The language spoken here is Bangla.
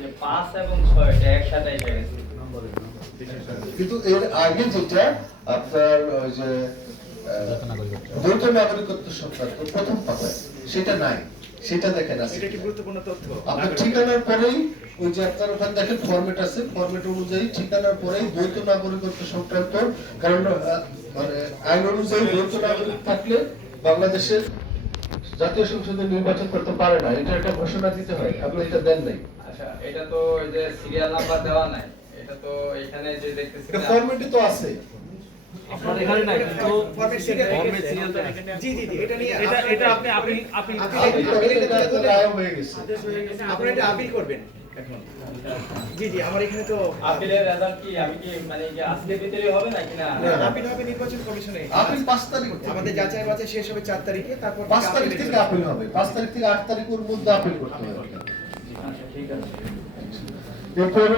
যে 5 এবং 6 এটা একসাথে এসে গেছে। কিন্তু এর আগে যেটা আপনার ওই যে দ্বৈত নাগরিকত্ব সংক্রান্ত প্রথম পাতায় সেটা নাই, সেটা দেখেন আছে। এটা কি গুরুত্বপূর্ণ তথ্য? আপনার ঠিকানার পরেই ওই যে আপনার ওখানে দেখেন ফরম্যাট আছে, ফরম্যাট অনুযায়ী ঠিকানার পরেই দ্বৈত নাগরিকত্ব সংক্রান্ত, কারণ মানে আইন অনুযায়ী দ্বৈত নাগরিক থাকলে বাংলাদেশের জাতীয় সংসদে নির্বাচন করতে পারে না, এটা একটা ঘোষণা দিতে হয়। আপনি এটা দেন নাই। আচ্ছা, এটা তো এই যে সিরিয়াল নাম্বার দেওয়া নাই, এটা তো এখানে যে দেখতেছি এটা ফরম্যাটে তো আছে। আপনার এখানে নাই, কিন্তু ফরম্যাট সিরিয়াল ফরম্যাট সিরিয়াল তো জি জি জি, এটা নিয়ে এটা আপনি রায় হয়ে গেছে। আপনারা এটা আপিল করবেন এখন। জি জি, আমার এখানে তো আপিলের রেজাল্ট কি আমি কি মানে যে আজকের ভিতরে হবে নাকি না? আপিল হবে নির্বাচন কমিশনে। আপিল 5 তারিখ থেকে। আমাদের যাচাই বাছাই শেষ হবে 4 তারিখে, তারপর 5 তারিখ থেকে আপিল হবে। 5 তারিখ থেকে 8 তারিখের মধ্যে আপিল করতে হবে। আচ্ছা, ঠিক আছে। এরপর